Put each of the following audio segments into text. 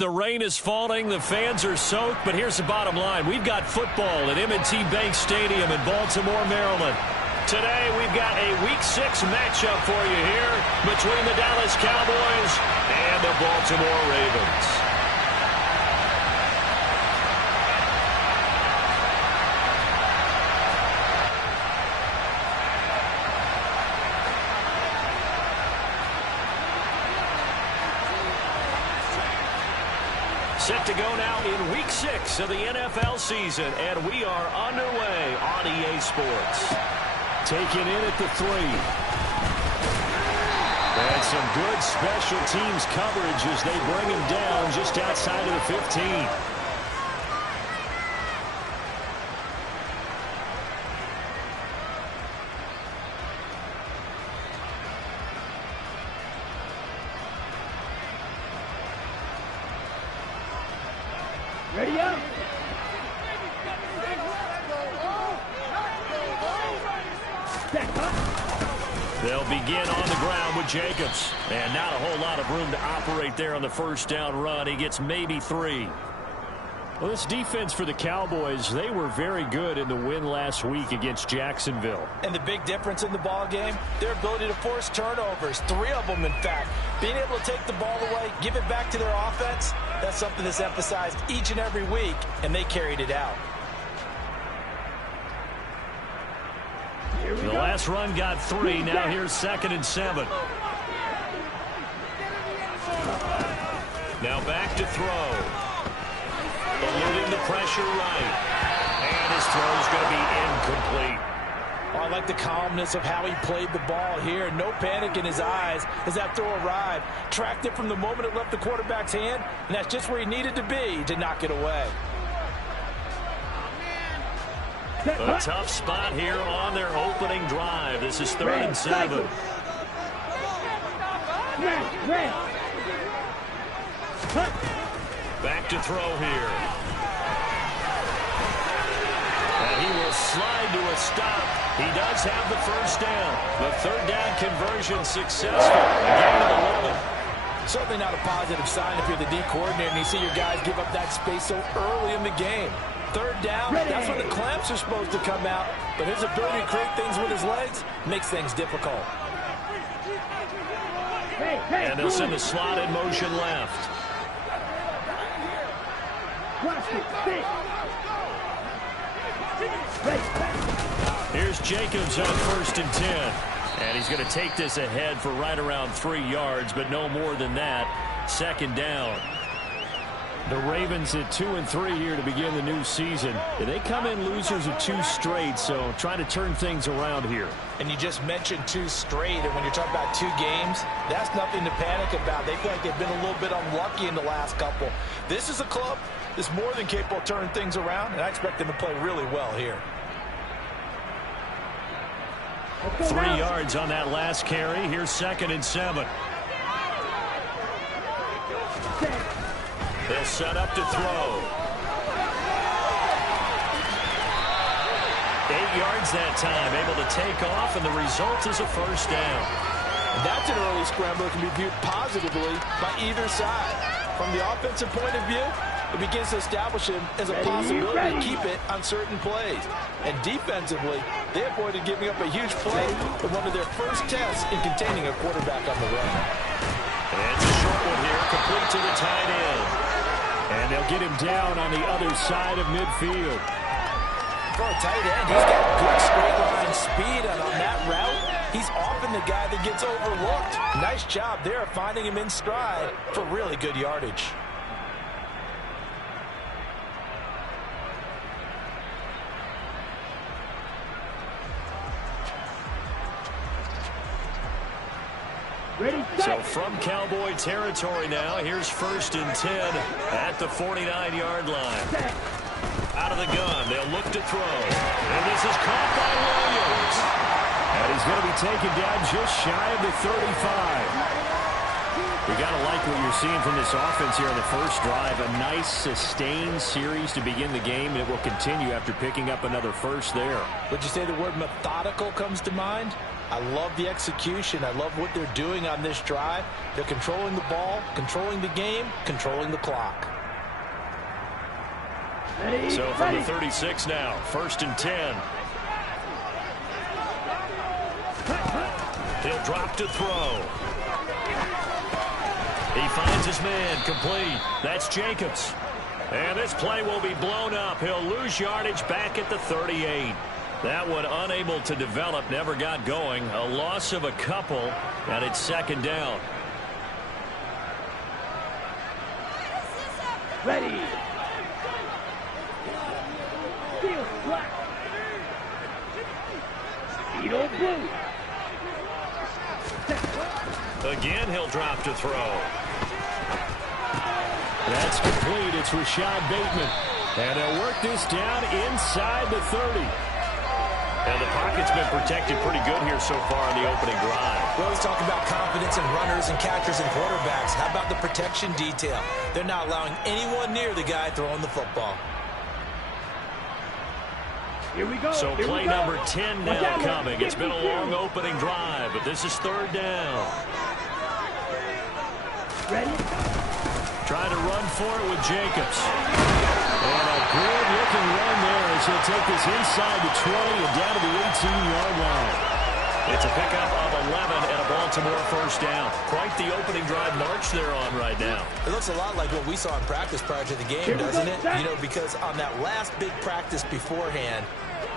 The rain is falling, the fans are soaked, but here's the bottom line. We've got football at M&T Bank Stadium in Baltimore, Maryland. Today we've got a Week 6 matchup for you here between the Dallas Cowboys and the Baltimore Ravens. Set to go now in Week 6 of the NFL season, and we are underway on EA Sports. Taken in at the 3. And some good special teams coverage as they bring him down just outside of the 15. Ready up. They'll begin on the ground with Jacobs. And not a whole lot of room to operate there on the first down run. He gets maybe 3. Well, this defense for the Cowboys, they were very good in the win last week against Jacksonville. And the big difference in the ball game, their ability to force turnovers, 3 of them in fact. Being able to take the ball away, give it back to their offense, that's something that's emphasized each and every week, and they carried it out. The last run got 3. Now here's 2nd and 7. Now back to throw. Eluding the pressure right. And his throw's going to be incomplete. Oh, I like the calmness of how he played the ball here. No panic in his eyes as that throw arrived. Tracked it from the moment it left the quarterback's hand, and that's just where he needed to be to knock it away. A tough spot here on their opening drive. This is 3rd and 7. Back to throw here. And he will slide to a stop. He does have the first down. The 3rd down conversion successful. Again at 11. Certainly not a positive sign if you're the D coordinator and you see your guys give up that space so early in the game. 3rd down, that's when the clamps are supposed to come out. But his ability to create things with his legs makes things difficult. And they'll send the slot in motion left. Here's Jacobs on 1st and 10. And he's going to take this ahead for right around 3 yards, but no more than that. 2nd down. The Ravens at 2-3 here to begin the new season. They come in losers of 2 straight, so trying to turn things around here. And you just mentioned 2 straight, and when you're talking about 2 games, that's nothing to panic about. They feel like they've been a little bit unlucky in the last couple. This is a club that's more than capable of turning things around, and I expect them to play really well here. 3 yards on that last carry. Here's 2nd and 7. They'll set up to throw. 8 yards that time, able to take off, and the result is a first down. That's an early scramble that can be viewed positively by either side. From the offensive point of view, it begins to establish him as a possibility to keep it on certain plays. And defensively, they avoided giving up a huge play in one of their first tests in containing a quarterback on the run. And it's a short one here, complete to the tight end. And they'll get him down on the other side of midfield. For a tight end, he's got good straight line speed, and on that route, he's often the guy that gets overlooked. Nice job there finding him in stride for really good yardage. So from Cowboy territory now, here's 1st and 10 at the 49-yard line. Out of the gun, they'll look to throw. And this is caught by Williams. And he's going to be taken down just shy of the 35. We got to like what you're seeing from this offense here on the first drive. A nice, sustained series to begin the game, and it will continue after picking up another first there. Would you say the word methodical comes to mind? I love the execution. I love what they're doing on this drive. They're controlling the ball, controlling the game, controlling the clock. So from the 36 now, 1st and 10. He'll drop to throw. He finds his man, complete. That's Jacobs. And this play will be blown up. He'll lose yardage back at the 38. That one unable to develop, never got going. A loss of a couple, and it's 2nd down. Ready. Field black. Speedo blue. Again, he'll drop to throw. That's complete. It's Rashad Bateman. And they'll work this down inside the 30. And the pocket's been protected pretty good here so far in the opening drive. We always talk about confidence in runners and catchers and quarterbacks. How about the protection detail? They're not allowing anyone near the guy throwing the football. Here we go. So play number 10 now coming. It's been a long opening drive, but this is 3rd down. Ready? Trying to run for it with Jacobs. And a good-looking run there as he'll take this inside the 20 and down to the 18-yard line. It's a pickup of 11 and a Baltimore 1st down. Quite the opening drive march they're on right now. It looks a lot like what we saw in practice prior to the game, doesn't it? You know, because on that last big practice beforehand,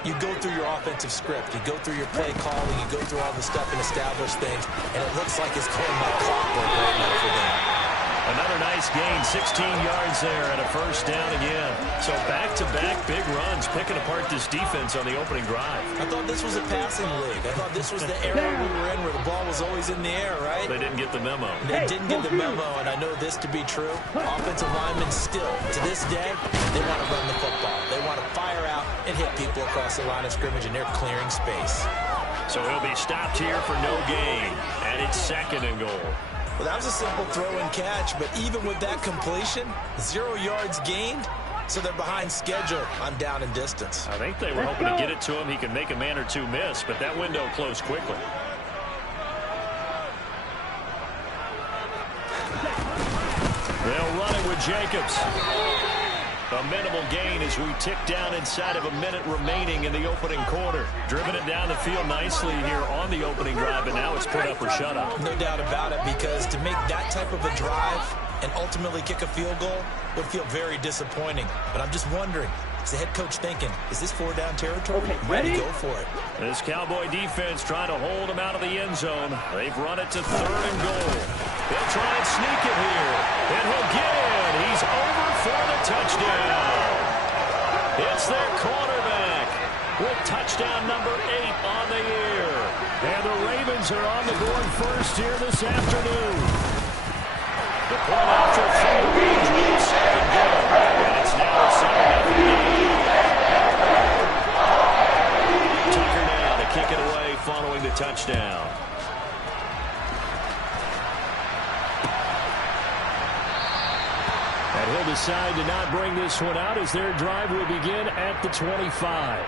you go through your offensive script. You go through your play calling. You go through all the stuff and establish things. And it looks like it's going like clockwork right now for them. Another nice gain, 16 yards there and a 1st down again. So back-to-back big runs, picking apart this defense on the opening drive. I thought this was a passing league. I thought this was the era we were in where the ball was always in the air, right? They didn't get the memo. They didn't get the memo, and I know this to be true. Offensive linemen still, to this day, they want to run the football. They want to fire out and hit people across the line of scrimmage, and they're clearing space. So he'll be stopped here for no gain, and it's 2nd and goal. Well, that was a simple throw and catch, but even with that completion, 0 yards gained, so they're behind schedule on down and distance. I think they were hoping to get it to him. He can make a man or two miss, but that window closed quickly. They'll run it with Jacobs. A minimal gain as we tick down inside of a minute remaining in the opening quarter. Driven it down the field nicely here on the opening drive, and now it's put up or shut up. No doubt about it, because to make that type of a drive and ultimately kick a field goal would feel very disappointing. But I'm just wondering, is the head coach thinking, is this 4-down territory? Okay, ready? Go for it. This Cowboy defense trying to hold him out of the end zone. They've run it to 3rd and goal. They'll try and sneak it here, and he'll get in. He's over for the touchdown. It's their quarterback with touchdown number 8 on the year. And the Ravens are on the board first here this afternoon. The point after 3 reads, 2nd down, and it's now a 7-0 game. Tucker now to kick it away following the touchdown. And he'll decide to not bring this one out as their drive will begin at the 25.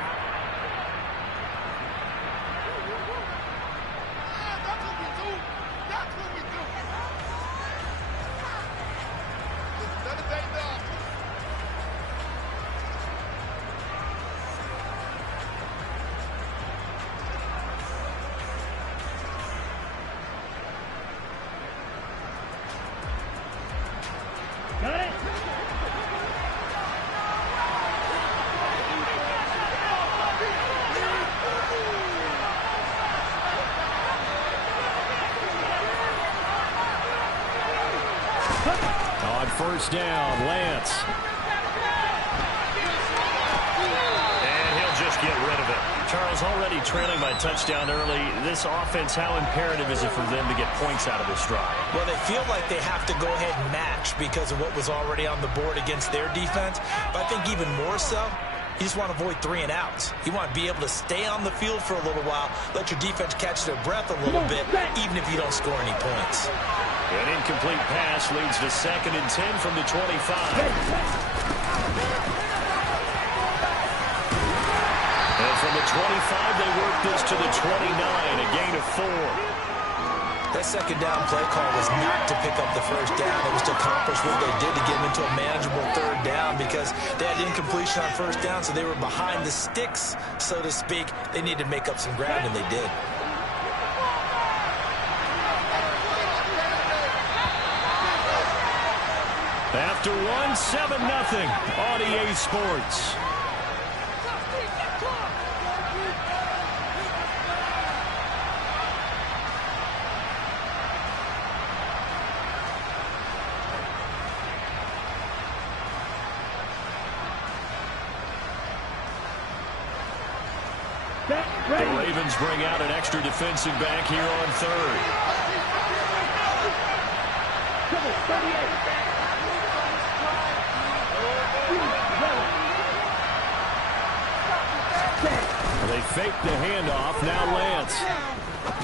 Got it. On 1st down, Lance. And he'll just get rid of it. Charles, already trailing by touchdown early. This offense, how imperative is it for them to get points out of this drive? Well, they feel like they have to go ahead and match because of what was already on the board against their defense. But I think even more so, you just want to avoid 3 and outs. You want to be able to stay on the field for a little while, let your defense catch their breath a little bit, even if you don't score any points. An incomplete pass leads to 2nd and 10 from the 25. And from the 25, they work this to the 29, a gain of 4. That second down play call was not to pick up the first down. It was to accomplish what they did to get them into a manageable third down because they had incompletion on first down, so they were behind the sticks, so to speak. They needed to make up some ground, and they did. After 7-0 on EA Sports. The Ravens bring out an extra defensive back here on third. They fake the handoff. Now Lance.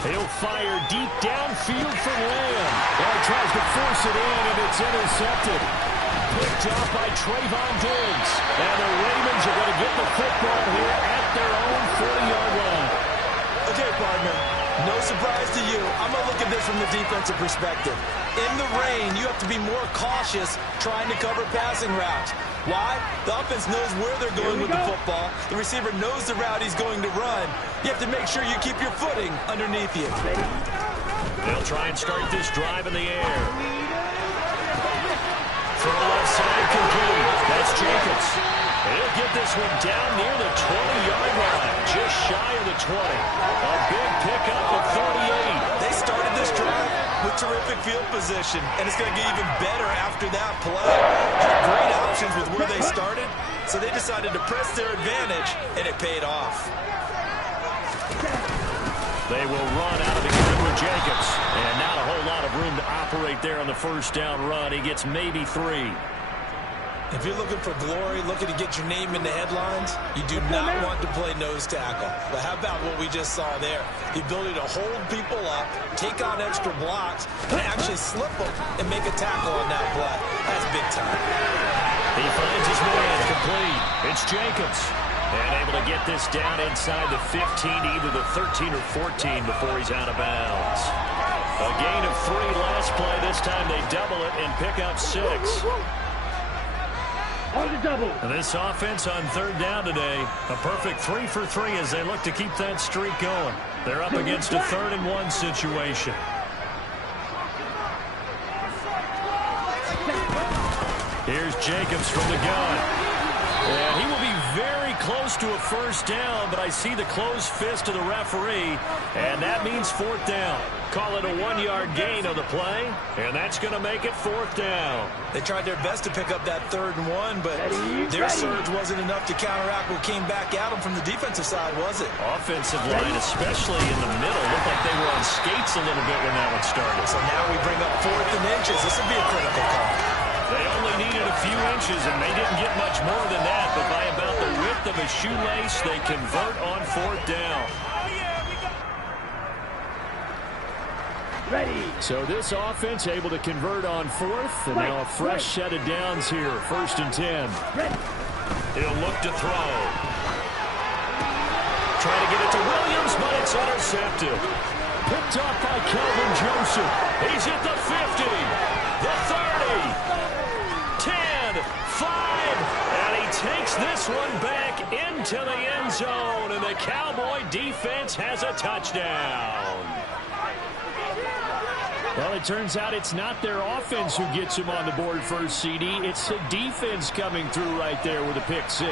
He'll fire deep downfield for Lamb. He tries to force it in, and it's intercepted. Picked off by Trayvon Diggs. And the Ravens are going to get the football here at their own 40-yard line. Okay, partner, no surprise to you. I'm going to look at this from the defensive perspective. In the rain, you have to be more cautious trying to cover passing routes. Why? The offense knows where they're going with the football. The receiver knows the route he's going to run. You have to make sure you keep your footing underneath you. They'll try and start this drive in the air. From the left side, complete. That's Jacobs. He'll get this one down near the 20-yard line, just shy of the 20. A big pickup of 38. They started this drive with terrific field position, and it's going to get even better after that play. Had great options with where they started, so they decided to press their advantage, and it paid off. They will run out of the gun with Jacobs, and not a whole lot of room to operate there on the first down run. He gets maybe 3. If you're looking for glory, looking to get your name in the headlines, you do not want to play nose tackle. But how about what we just saw there? The ability to hold people up, take on extra blocks, and actually slip them and make a tackle on that play. That's big time. He finds his man complete. It's Jacobs. And able to get this down inside the 15, either the 13 or 14 before he's out of bounds. A gain of 3 last play. This time they double it and pick up 6. On the double. And this offense on third down today, a perfect 3 for 3 as they look to keep that streak going. They're up against a 3rd and 1 situation. Here's Jacobs from the gun. And he will be very close to a first down, but I see the closed fist of the referee, and that means 4th down. Call it a 1-yard gain on the play, and that's going to make it 4th down. They tried their best to pick up that 3rd and 1, but their surge wasn't enough to counteract what came back at them from the defensive side, was it? Offensive line, especially in the middle, looked like they were on skates a little bit when that one started. So now we bring up 4th and inches. This will be a critical call. They only needed a few inches, and they didn't get much more than that, but by about the width of a shoelace, they convert on 4th down. Ready. So this offense able to convert on 4th, and now a fresh set of downs here, 1st and 10. Ready. He'll look to throw. Trying to get it to Williams, but it's intercepted. Picked off by Kelvin Joseph. He's at the 50, the 30, 10, 5, and he takes this one back into the end zone, and the Cowboy defense has a touchdown. Well, it turns out it's not their offense who gets him on the board first, CD. It's the defense coming through right there with a pick 6.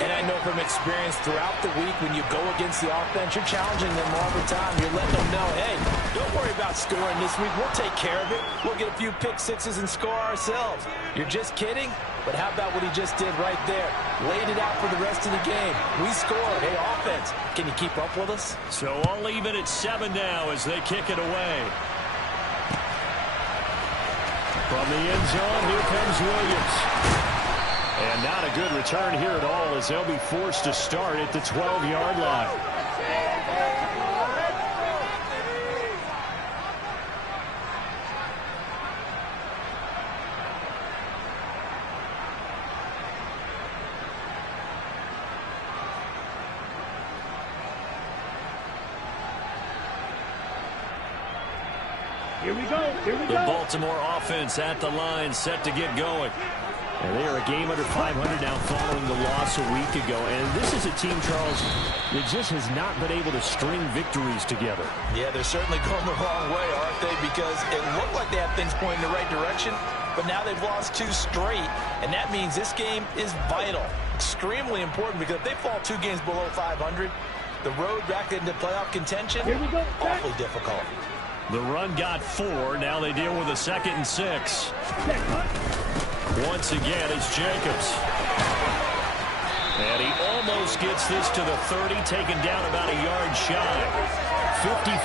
And I know from experience throughout the week when you go against the offense, you're challenging them all the time. You're letting them know, hey, don't worry about scoring this week. We'll take care of it. We'll get a few pick 6s and score ourselves. You're just kidding? But how about what he just did right there? Laid it out for the rest of the game. We scored. Hey, offense, can you keep up with us? So I'll leave it at 7 now as they kick it away. From the end zone, here comes Williams. And not a good return here at all as they'll be forced to start at the 12-yard line. Here we go. Here we The go. Baltimore offense at the line, set to get going. And they are a game under 500 now following the loss a week ago. And this is a team, Charles, that just has not been able to string victories together. Yeah, they're certainly going the wrong way, aren't they? Because it looked like they had things pointing in the right direction, but now they've lost 2 straight. And that means this game is vital, extremely important, because if they fall 2 games below 500, the road back into playoff contention, Here we go. awfully difficult. The run got 4. Now they deal with a 2nd and 6. Once again, it's Jacobs. And he almost gets this to the 30, taken down about a yard shy. 55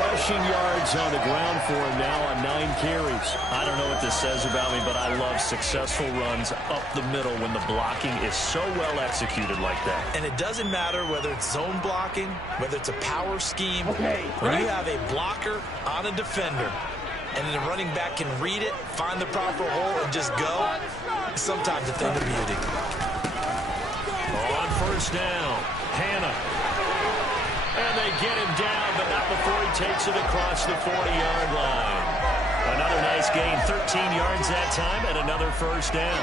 rushing yards on the ground for him now on 9 carries. I don't know what this says about me, but I love successful runs up the middle when the blocking is so well executed like that. And it doesn't matter whether it's zone blocking, whether it's a power scheme. Okay, when right. you have a blocker on a defender, and then the running back can read it, find the proper hole, and just go, sometimes a thing of beauty. On first down, Hannah. And they get him down, but not before he takes it across the 40-yard line. Another nice gain, 13 yards that time, and another first down.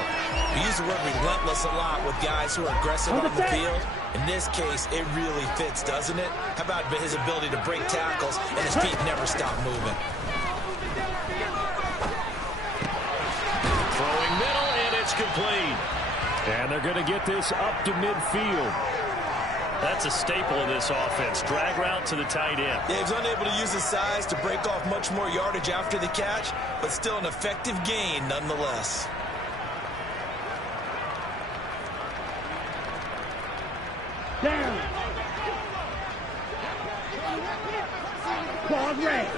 We use the word relentless a lot with guys who are aggressive on the field. In this case, it really fits, doesn't it? How about his ability to break tackles, and his feet never stop moving. Throwing middle, and it's complete. And they're going to get this up to midfield. That's a staple of this offense. Drag route to the tight end. Yeah, he's unable to use his size to break off much more yardage after the catch, but still an effective gain nonetheless. Down. Ball red.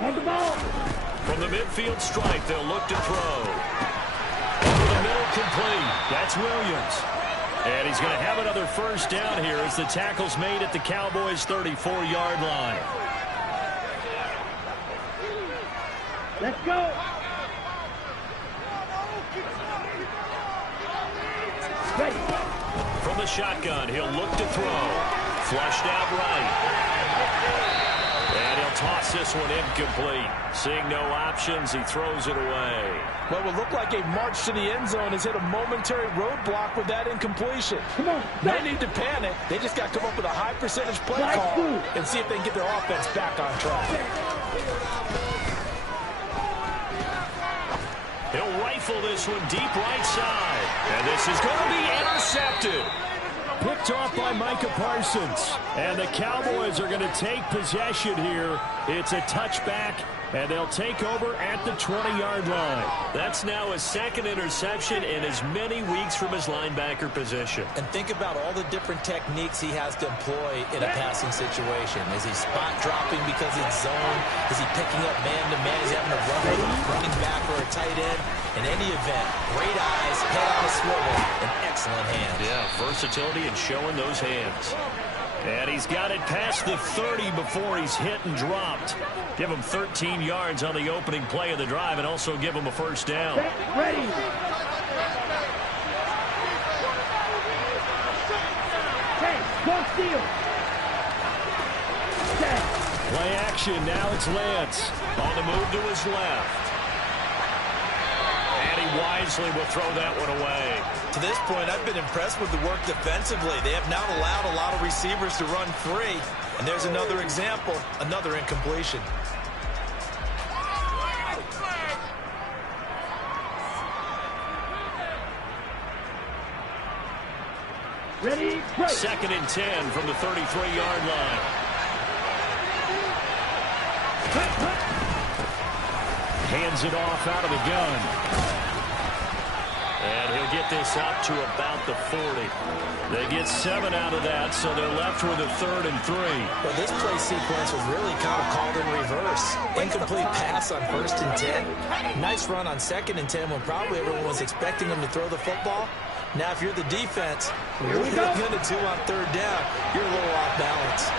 On the ball. From the midfield stripe, they'll look to throw. Over the middle, complete. That's Williams. And he's going to have another first down here as the tackle's made at the Cowboys' 34-yard line. Let's go. Ready. From the shotgun, he'll look to throw. Flushed out right. And he'll toss this one incomplete. Seeing no options, he throws it away. What would look like a march to the end zone has hit a momentary roadblock with that incompletion. Come on. No need to panic. They just got to come up with a high percentage play call and see if they can get their offense back on track. He'll rifle this one deep right side. And this is going to be intercepted. Picked off by Micah Parsons. And the Cowboys are going to take possession here. It's a touchback, and they'll take over at the 20-yard line. That's now his 2nd interception in as many weeks from his linebacker position. And think about all the different techniques he has to employ in a passing situation. Is he spot dropping because it's zone? Is he picking up man-to-man? Is he having to run with a running back or a tight end? In any event, great eyes, head on a swivel, and excellent hands. Yeah, versatility and showing those hands. And he's got it past the 30 before he's hit and dropped. Give him 13 yards on the opening play of the drive and also give him a first down. Ready. Hey, one steal. Play action. Now it's Lance. On the move to his left. And he wisely will throw that one away. To this point, I've been impressed with the work defensively. They have not allowed a lot of receivers to run free. And there's another example, another incompletion. Ready, break. 2nd and 10 from the 33-yard line. Hands it off out of the gun. And he'll get this up to about the 40. They get 7 out of that, so they're left with a 3rd and 3. Well, this play sequence was really kind of called in reverse. Incomplete pass on 1st and 10. Nice run on 2nd and 10 when probably everyone was expecting him to throw the football. Now, if you're the defense, Here we go. You're going to 2 on 3rd down. You're a little off balance.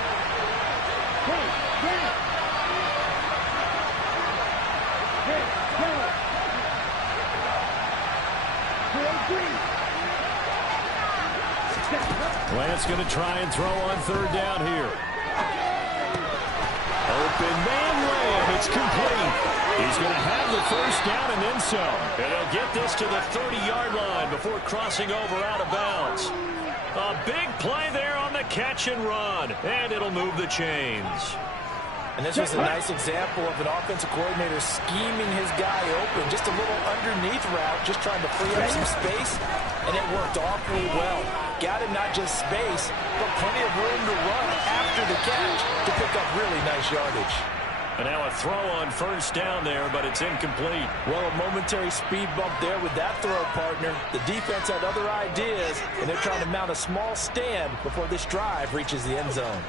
Lance going to try and throw on 3rd down here. Open man layup. It's It's complete. He's going to have the first down and then some. And they'll get this to the 30-yard line before crossing over out of bounds. A big play there on the catch and run, and it'll move the chains. And this was a nice example of an offensive coordinator scheming his guy open. Just a little underneath route, just trying to free up some space, and it worked awfully well. Got him not just space, but plenty of room to run after the catch to pick up really nice yardage. And now a throw on first down there, but it's incomplete. Well, a momentary speed bump there with that throw, partner. The defense had other ideas, and they're trying to mount a small stand before this drive reaches the end zone.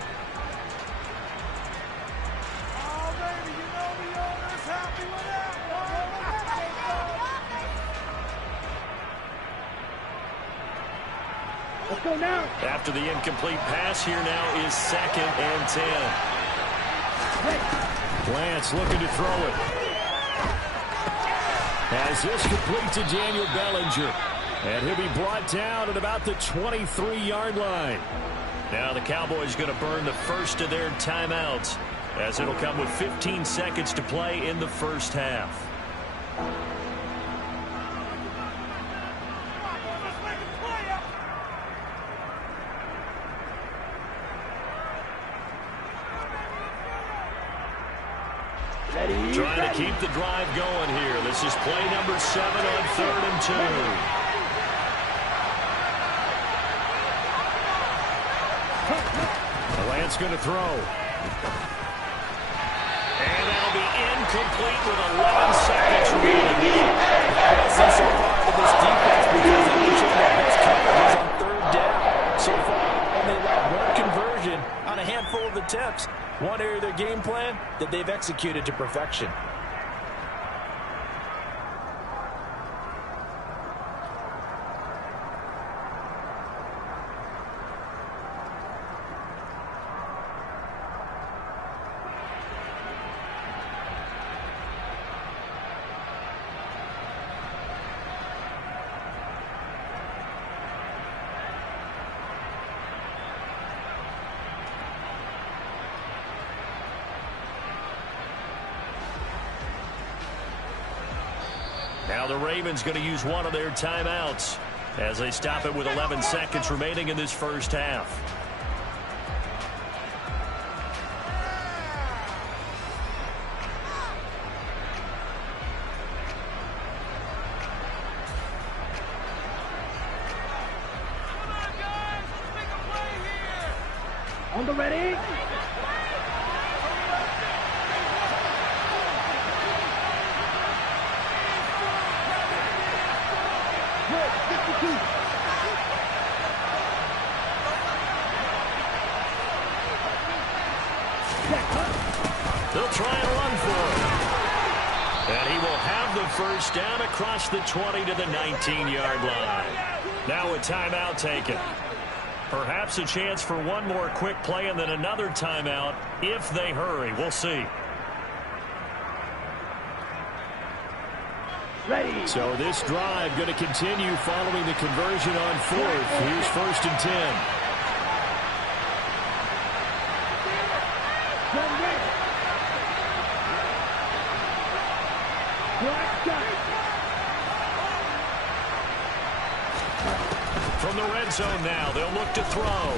Let's go now. After the incomplete pass, here now is 2nd and 10. Lance looking to throw it. As this complete to Daniel Bellinger. And he'll be brought down at about the 23-yard line. Now the Cowboys going to burn the first of their timeouts, as it'll come with 15 seconds to play in the first half. Trying to keep the drive going here. This is play number 7 on 3rd and 2. Lance going to throw. And that'll be incomplete with 11 seconds remaining. So far with this defense, because they've been showing their best coverage on 3rd down. So far, only allowed one conversion on a handful of attempts. One area of their game plan that they've executed to perfection. Now the Ravens going to use one of their timeouts as they stop it with 11 seconds remaining in this first half. On the ready. They'll try and run for it. And he will have the first down across the 20 to the 19-yard line. Now a timeout taken. Perhaps a chance for one more quick play and then another timeout if they hurry. We'll see. Ready. So this drive going to continue following the conversion on 4th. Here's 1st and 10. From the red zone now, they'll look to throw.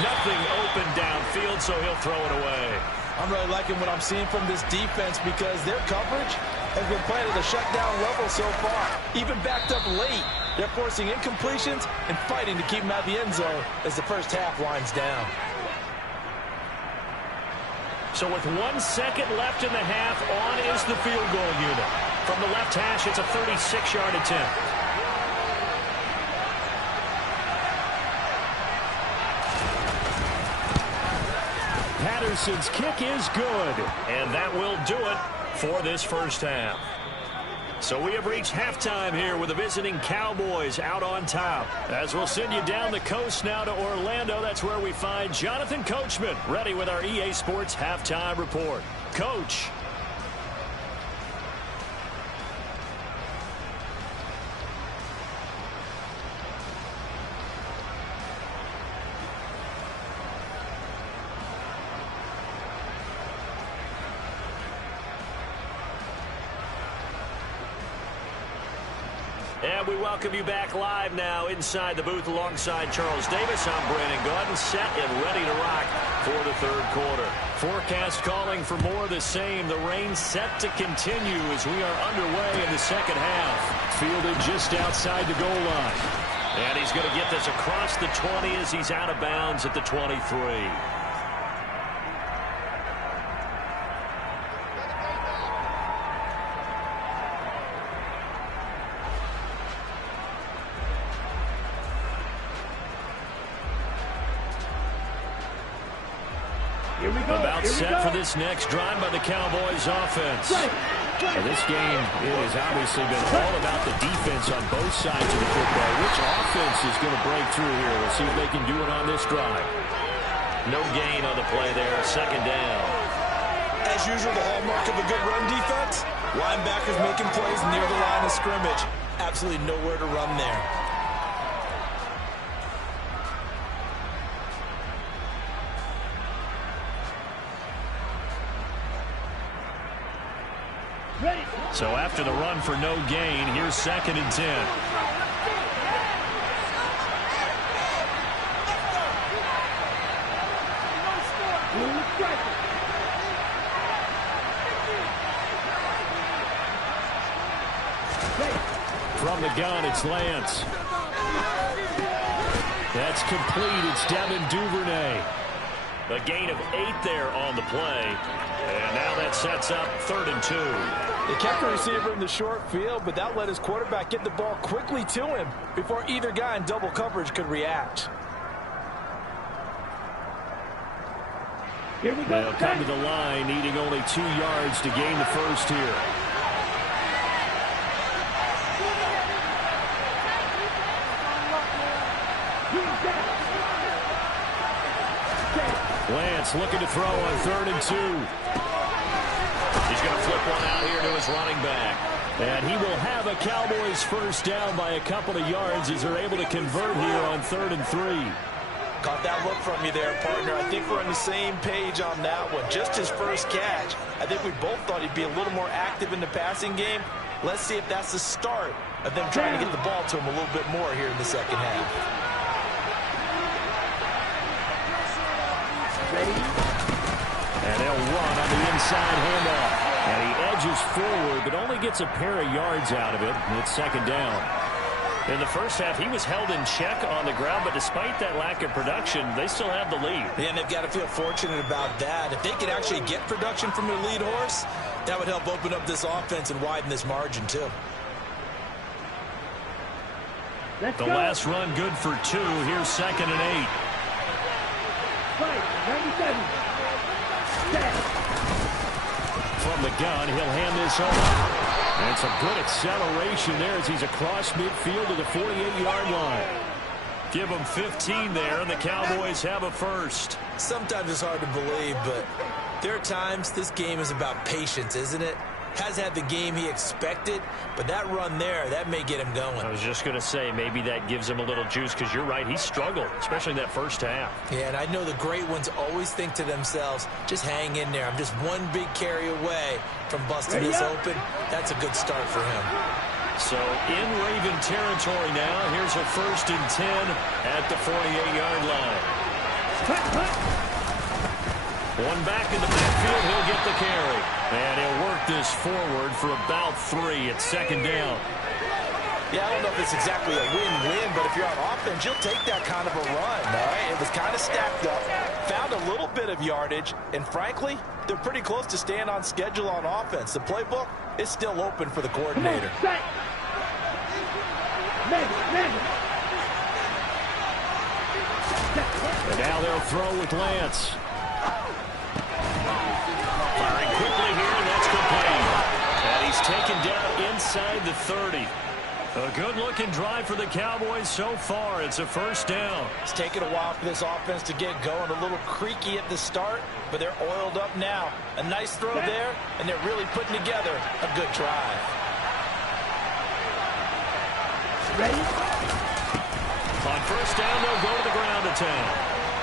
Nothing open downfield, so he'll throw it away. I'm really liking what I'm seeing from this defense because their coverage has been playing at a shutdown level so far. Even backed up late, they're forcing incompletions and fighting to keep them out of the end zone as the first half winds down. So with 1 second left in the half, on is the field goal unit. From the left hash, it's a 36-yard attempt. Patterson's kick is good. And that will do it for this first half. So we have reached halftime here with the visiting Cowboys out on top. As we'll send you down the coast now to Orlando, that's where we find Jonathan Coachman ready with our EA Sports Halftime Report. Coach. And we welcome you back live now inside the booth alongside Charles Davis. I'm Brandon Gaudin, set and ready to rock for the third quarter. Forecast calling for more of the same. The rain set to continue as we are underway in the second half. Fielded just outside the goal line. And he's going to get this across the 20 as he's out of bounds at the 23. About set for this next drive by the Cowboys offense. Well, this game has obviously been all about the defense on both sides of the football. Which offense is going to break through here? We'll see if they can do it on this drive. No gain on the play there. Second down. As usual, the hallmark of a good run defense, linebackers making plays near the line of scrimmage. Absolutely nowhere to run there. So after the run for no gain, here's 2nd and 10. From the gun, it's Lance. That's complete. It's Devin Duvernay. A gain of 8 there on the play. And now that sets up 3rd and 2. They kept the receiver in the short field, but that let his quarterback get the ball quickly to him before either guy in double coverage could react. Here we go. They'll come to the line, needing only 2 yards to gain the first here. Lance looking to throw on 3rd and 2. He's going to flip one out here to his running back. And he will have a Cowboys first down by a couple of yards as they're able to convert here on 3rd and 3. Caught that look from you there, partner. I think we're on the same page on that one. Just his first catch. I think we both thought he'd be a little more active in the passing game. Let's see if that's the start of them trying to get the ball to him a little bit more here in the second half. And they'll run on the inside handoff. And he edges forward, but only gets a pair of yards out of it. And it's 2nd down. In the first half, he was held in check on the ground, but despite that lack of production, they still have the lead. Yeah, and they've got to feel fortunate about that. If they could actually get production from their lead horse, that would help open up this offense and widen this margin, too. The last run good for 2. Here's 2nd and 8. Right, 97. From the gun, he'll hand this over. And some good acceleration there as he's across midfield to the 48-yard line. Give them 15 there, and the Cowboys have a first. Sometimes it's hard to believe, but there are times this game is about patience, isn't it? Has had the game he expected, but that run there, that may get him going. I was just going to say, maybe that gives him a little juice, because you're right, he struggled, especially in that first half. Yeah, and I know the great ones always think to themselves, just hang in there. I'm just one big carry away from busting this open. That's a good start for him. So in Raven territory now, here's a 1st and 10 at the 48-yard line. One back in the backfield, he'll get the carry. And he'll work this forward for about 3 at 2nd down. Yeah, I don't know if it's exactly a win-win, but if you're on offense, you'll take that kind of a run, all right? It was kind of stacked up, found a little bit of yardage, and frankly, they're pretty close to staying on schedule on offense. The playbook is still open for the coordinator. And now they'll throw with Lance. Firing quickly here, and that's complete. And he's taken down inside the 30. A good-looking drive for the Cowboys so far. It's a first down. It's taken a while for this offense to get going. A little creaky at the start, but they're oiled up now. A nice throw there, and they're really putting together a good drive. Ready? On first down, they'll go to the ground to town.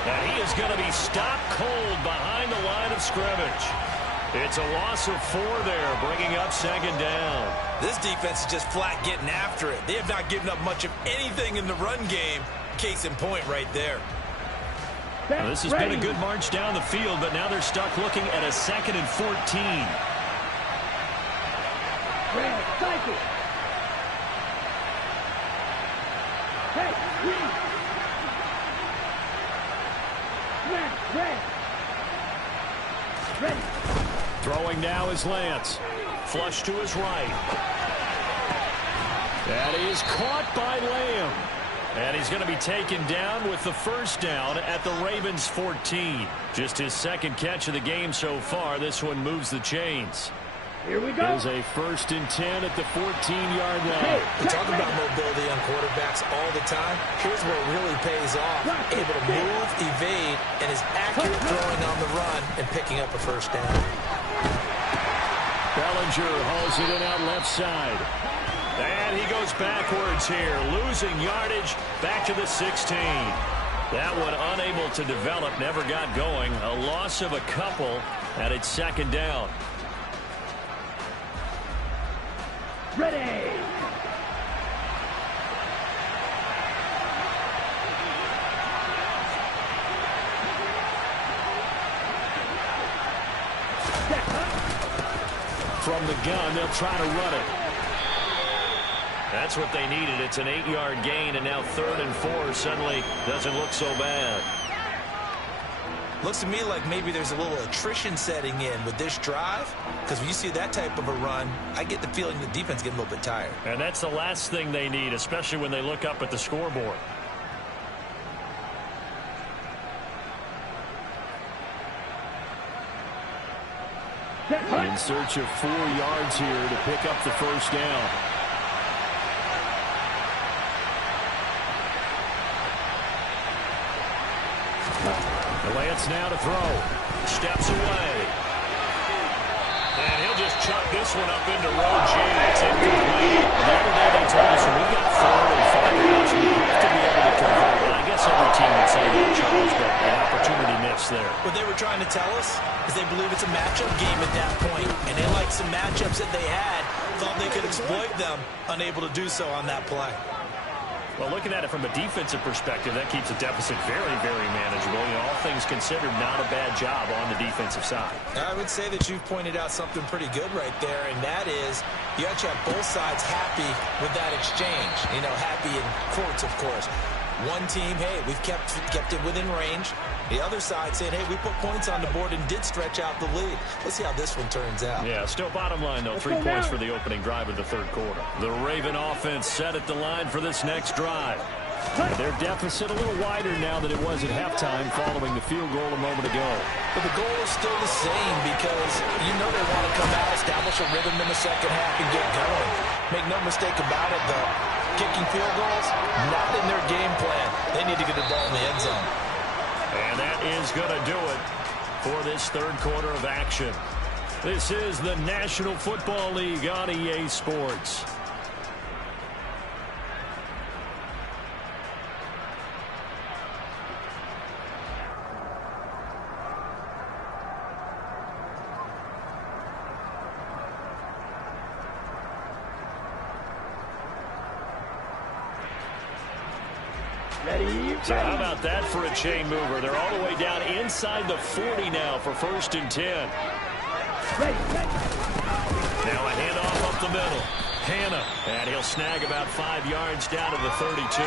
And he is going to be stopped cold behind the line of scrimmage. It's a loss of 4 there, bringing up 2nd down. This defense is just flat getting after it. They have not given up much of anything in the run game. Case in point right there. Well, this has been a good march down the field, but now they're stuck looking at a 2nd and 14. Red, cycle. Hey, green. Smash, red. Ready. Throwing now is Lance. Flush to his right. That is caught by Lamb. And he's going to be taken down with the 1st down at the Ravens' 14. Just his 2nd catch of the game so far. This one moves the chains. Here we go. Here's a 1st and 10 at the 14-yard line. We talk about mobility on quarterbacks all the time. Here's where it really pays off. Able to move, evade, and is accurate throwing on the run and picking up a 1st down. Bellinger hauls it in out left side. And he goes backwards here, losing yardage back to the 16. That one unable to develop, never got going. A loss of a couple, and it's 2nd down. Ready. From the gun, they'll try to run it. That's what they needed. It's an 8-yard gain, and now 3rd and 4 suddenly doesn't look so bad. Looks to me like maybe there's a little attrition setting in with this drive, because when you see that type of a run, I get the feeling the defense getting a little bit tired. And that's the last thing they need, especially when they look up at the scoreboard. In search of 4 yards here to pick up the 1st down. Lance now to throw. Steps away. And he'll just chuck this one up into row G. It's incomplete. The other day they told us when we got 4rd and 5 yards, we have to be able to convert. And I guess every team would say that, Charles, but an opportunity missed there. What they were trying to tell us is they believe it's a matchup game at that point, and they like some matchups that they had, thought they could exploit them, unable to do so on that play. Well, looking at it from a defensive perspective, that keeps the deficit very, very manageable. You know, all things considered, not a bad job on the defensive side. I would say that you've pointed out something pretty good right there, and that is you actually have both sides happy with that exchange. You know, happy in quotes, of course. One team, hey, we've kept it within range. The other side saying, hey, we put points on the board and did stretch out the lead. Let's see how this one turns out. Yeah, still bottom line, though, 3 points for the opening drive of the 3rd quarter. The Raven offense set at the line for this next drive. Their deficit a little wider now than it was at halftime following the field goal a moment ago. But the goal is still the same because you know they want to come out, establish a rhythm in the 2nd half, and get going. Make no mistake about it, though. Kicking field goals, not in their game plan. They need to get the ball in the end zone. And that is going to do it for this 3rd quarter of action. This is the National Football League on EA Sports. So how about that for a chain mover? They're all the way down inside the 40 now for 1st and 10. Now a handoff up the middle. Hannah, and he'll snag about 5 yards down to the 32.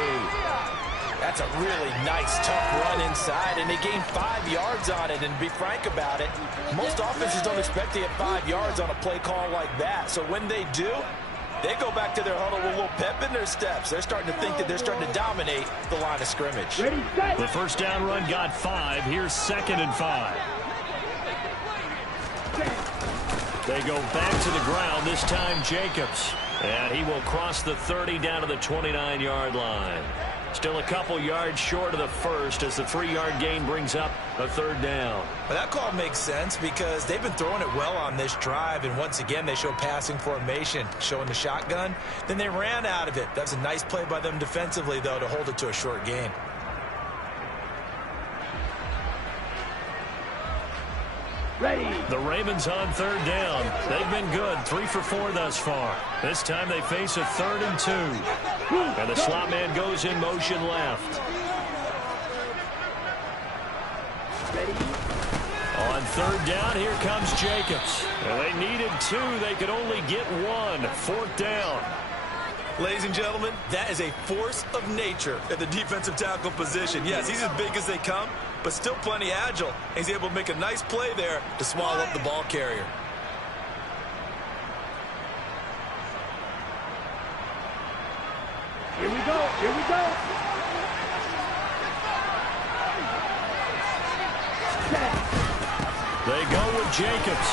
That's a really nice, tough run inside, and they gained 5 yards on it. And to be frank about it, most offenses don't expect to get 5 yards on a play call like that. So when they do, they go back to their huddle with a little pep in their steps. They're starting to think that they're starting to dominate the line of scrimmage. The 1st down run got 5. Here's 2nd and 5. They go back to the ground, this time Jacobs. And he will cross the 30 down to the 29-yard line. Still a couple yards short of the 1st as the 3-yard gain brings up a 3rd down. Well, that call makes sense because they've been throwing it well on this drive, and once again they show passing formation, showing the shotgun. Then they ran out of it. That's a nice play by them defensively, though, to hold it to a short gain. Ready. The Ravens on third down. They've been good, 3 for 4 thus far. This time they face a 3rd and 2. And the slot man goes in motion left. Ready. On third down, here comes Jacobs. And they needed 2. They could only get 1. 4th down. Ladies and gentlemen, that is a force of nature at the defensive tackle position. Yes, he's as big as they come, but still plenty agile. He's able to make a nice play there to swallow up the ball carrier. Here we go. Here we go. They go with Jacobs.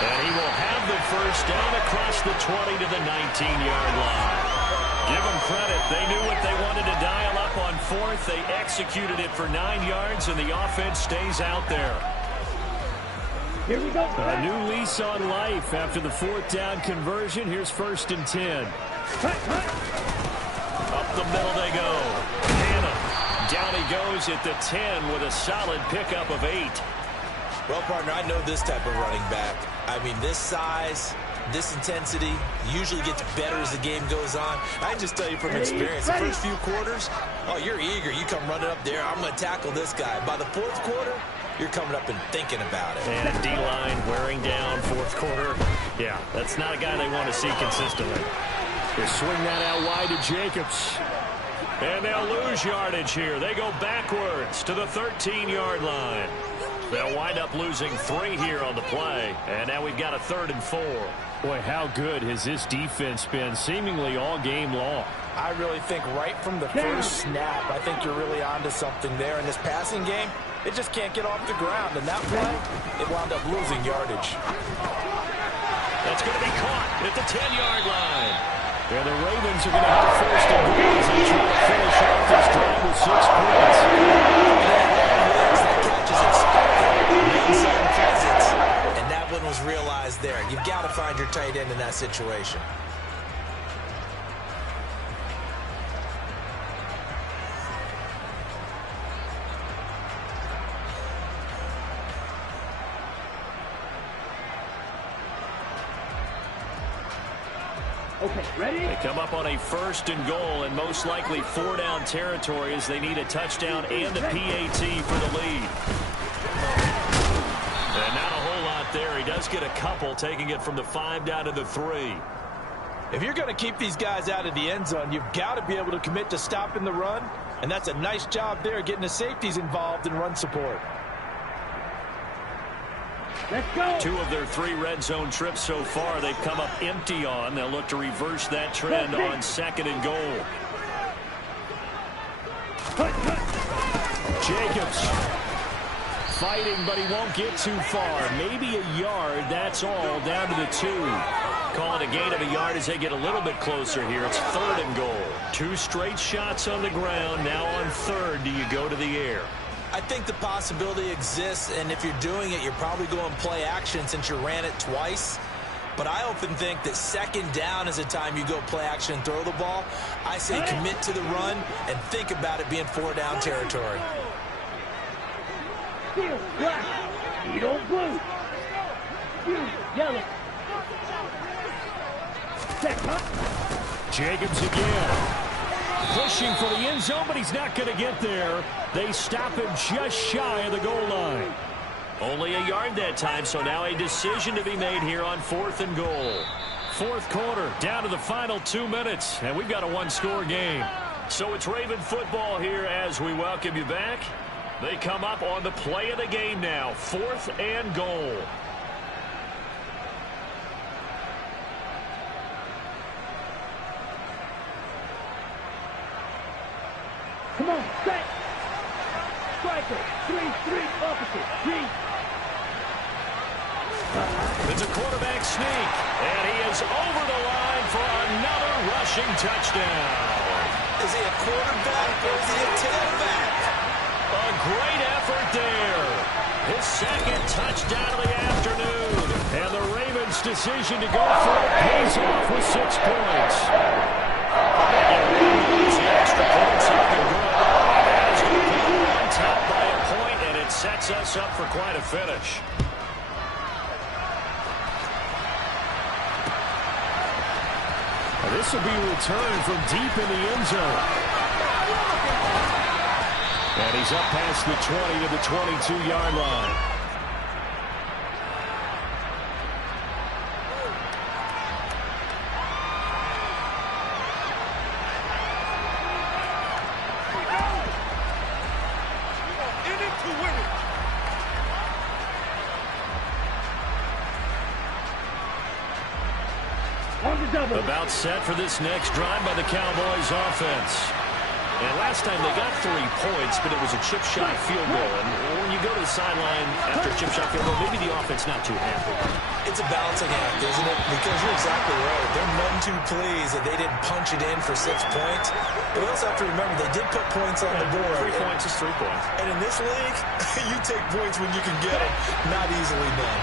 And he will have the first down across the 20 to the 19-yard line. Give them credit. They knew what they wanted to dial up on 4th. They executed it for 9 yards, and the offense stays out there. Here we go. A new lease on life after the 4th down conversion. Here's 1st and 10. Up the middle they go. Hannah. Down he goes at the 10 with a solid pickup of 8. Well, partner, I know this type of running back. I mean, this size, this intensity usually gets better as the game goes on. I can just tell you from experience, the first few quarters, oh, you're eager. You come running up there. I'm going to tackle this guy. By the 4th quarter, you're coming up and thinking about it. And a D-line wearing down 4th quarter. Yeah, that's not a guy they want to see consistently. They swing that out wide to Jacobs. And they'll lose yardage here. They go backwards to the 13-yard line. They'll wind up losing 3 here on the play. And now we've got a 3rd and 4. Boy, how good has this defense been seemingly all game long? I really think right from the first snap, I think you're really onto something there. In this passing game, it just can't get off the ground. And that play, it wound up losing yardage. That's going to be caught at the 10-yard line. And the Ravens are going to have 1st and goal as they try to finish off this drive with 6 points. And that one was realized there. You've got to find your tight end in that situation. Okay, ready? They come up on a 1st and goal and most likely 4-down territory as they need a touchdown and a PAT for the lead. And not a whole lot there. He does get a couple, taking it from the 5 down to the 3. If you're going to keep these guys out of the end zone, you've got to be able to commit to stopping the run. And that's a nice job there, getting the safeties involved in run support. Let's go. 2 of their 3 red zone trips so far they've come up empty on. They'll look to reverse that trend on 2nd and goal. Jacobs fighting, but he won't get too far. Maybe a yard, that's all, down to the 2. Calling a gain of a yard as they get a little bit closer here. It's 3rd and goal. 2 straight shots on the ground. Now on 3rd, do you go to the air? I think the possibility exists, and if you're doing it, you're probably going play action since you ran it twice. But I often think that 2nd down is the time you go play action and throw the ball. I say commit to the run and think about it being 4-down territory. Steel, black. Beetle, blue. Blue, yellow. Set, huh? Jacobs again. Pushing for the end zone, but he's not going to get there. They stop him just shy of the goal line. Only a yard that time, so now a decision to be made here on 4th and goal. 4th quarter, down to the final 2 minutes, and we've got a 1-score game. So it's Raven football here as we welcome you back. They come up on the play of the game now, 4th and goal. Come on, set. Striker, 3-3, opposite, 3. It's a quarterback sneak, and he is over the line for another rushing touchdown. Is he a quarterback or is he a tailback? A great effort there. His 2nd touchdown of the afternoon. And the Ravens' decision to go for it pays off with 6 points. The extra points have been good. On top by a point, and it's sets us up for quite a finish. This will be returned from deep in the end zone. And he's up past the 20 to the 22-yard line. About set for this next drive by the Cowboys offense. And last time they got 3 points, but it was a chip shot field goal. And when you go to the sideline after a chip shot field goal, maybe the offense not too happy. It's a balancing act, isn't it? Because you're exactly right. They're none too pleased that they didn't punch it in for 6 points. But we also have to remember they did put points on the board. 3 points is 3 points. And in this league, you take points when you can get them. Not easily done.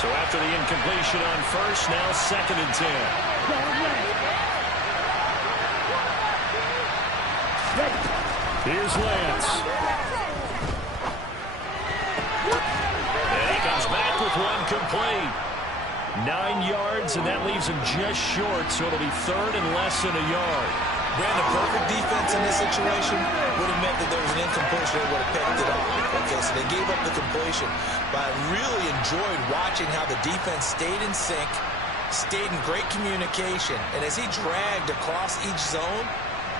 So after the incompletion on first, now 2nd and 10. Here's Lance. And he comes back with one complete. 9 yards, and that leaves him just short, so it'll be 3rd and less than a yard. Brandon, perfect defense in this situation would have meant that there was an incompletion. They would have picked it off. Okay, so they gave up the completion. But I really enjoyed watching how the defense stayed in sync, stayed in great communication. And as he dragged across each zone,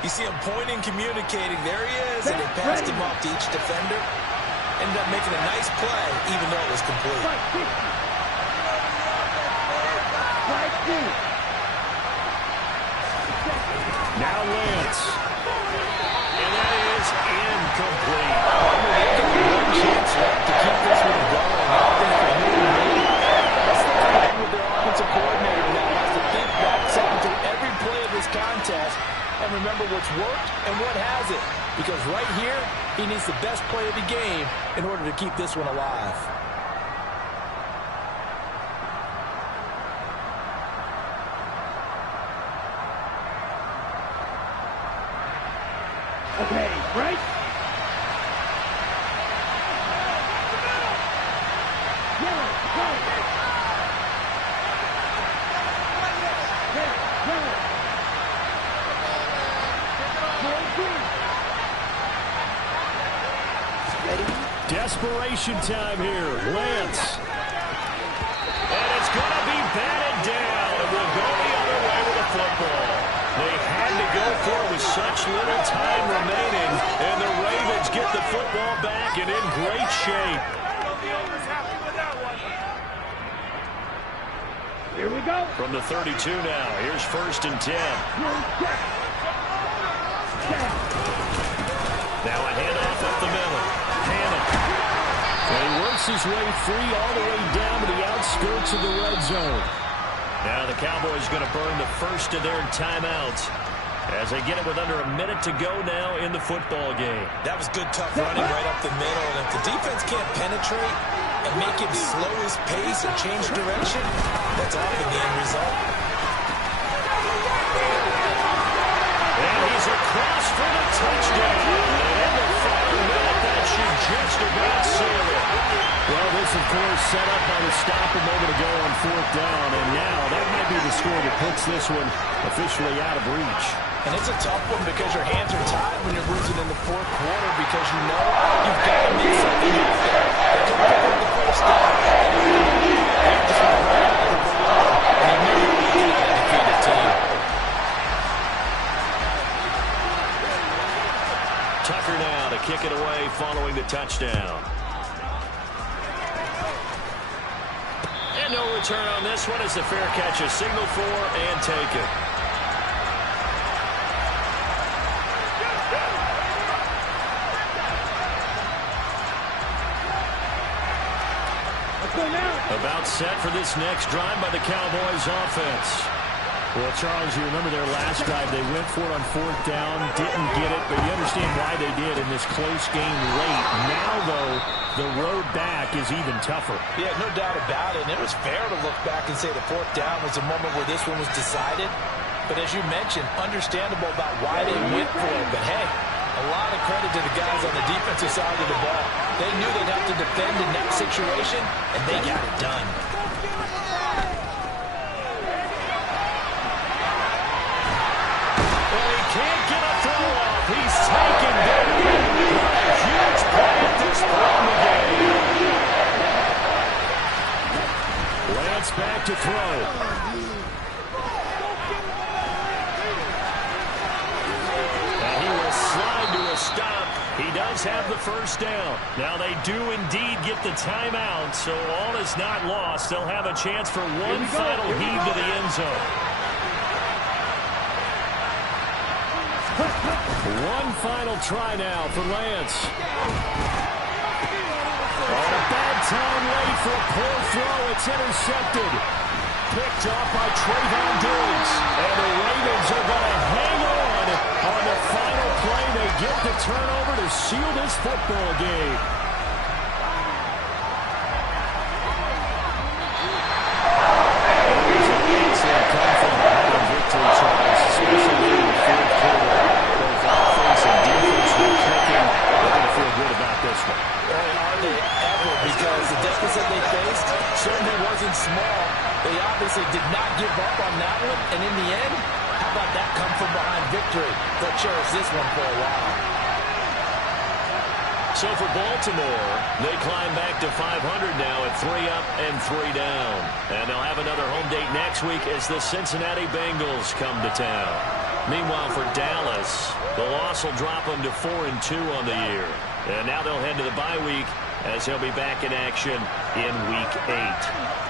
you see him pointing, communicating. There he is, and they passed him off to each defender. Ended up making a nice play, even though it was complete. Now Lance. And that is incomplete. One chance left to keep this one going. Let's look ahead with their offensive coordinator now has to think back, second through every play of this contest, and remember what's worked and what hasn't. Because right here, he needs the best play of the game in order to keep this one alive. Okay, right? Yellow, go! Red, yellow. Green. Ready? Desperation time here. Lance. And it's going to be batted down. It will go the other way with the football. They had to go for it with such little time remaining, and the Ravens get the football back and in great shape. Here we go. From the 32 now, here's 1st and 10. Now a handoff up the middle. Hannah. And he works his way free all the way down to the outskirts of the red zone. Now the Cowboys going to burn the first of their timeouts as they get it with under a minute to go now in the football game. That was good, tough running right up the middle. And if the defense can't penetrate and make him slow his pace or change direction, that's often the end result. And he's across for the touchdown. And in the final minute, that should just about seal it. Well, this, of course, set up by the stop a moment ago on 4th down. And now that might be the score that puts this one officially out of reach. And it's a tough one because your hands are tied when you're losing in the 4th quarter because you know you've got to make something happen. They could pick up the first down. They just went right out of the ball. And you knew you were beating that defeated team. Tucker now to kick it away following the touchdown. And no return on this one as the fair catch is signaled for and taken. About set for this next drive by the Cowboys offense. Well, Charles, you remember their last drive. They went for it on 4th down, didn't get it, but you understand why they did in this close game late. Now, though, the road back is even tougher. Yeah, no doubt about it. And it was fair to look back and say the 4th down was the moment where this one was decided. But as you mentioned, understandable about why they went for it. But, hey, A lot of credit to the guys on the defensive side of the ball. They knew they'd have to defend in that situation, and they got it done. Well, he can't get a throw off. He's taken down. A huge play at this point in the game. Lance back to throw. And he will slide to a stop. He does have the first down. Now they do indeed get the timeout, so all is not lost. They'll have a chance for one final heave to the end zone. One final try now for Lance. On a bad time late for a poor throw. It's intercepted. Picked off by Trayvon Diggs. And the Ravens are going to hang on the final play. They get the turnover to seal this football game. It's a come from behind victory, Charles, especially in the fourth quarter. Both offense and defense were clicking. They're going to feel good about this one. Boy, are they ever, because the deficit they faced certainly wasn't small. They obviously did not give up on that one, and in the end, how about that come from behind victory? They'll cherish this one for a while. So for Baltimore, they climb back to 500 now at 3 up and 3 down. And they'll have another home date next week as the Cincinnati Bengals come to town. Meanwhile, for Dallas, the loss will drop them to 4-2 on the year. And now they'll head to the bye week as they'll be back in action in Week 8.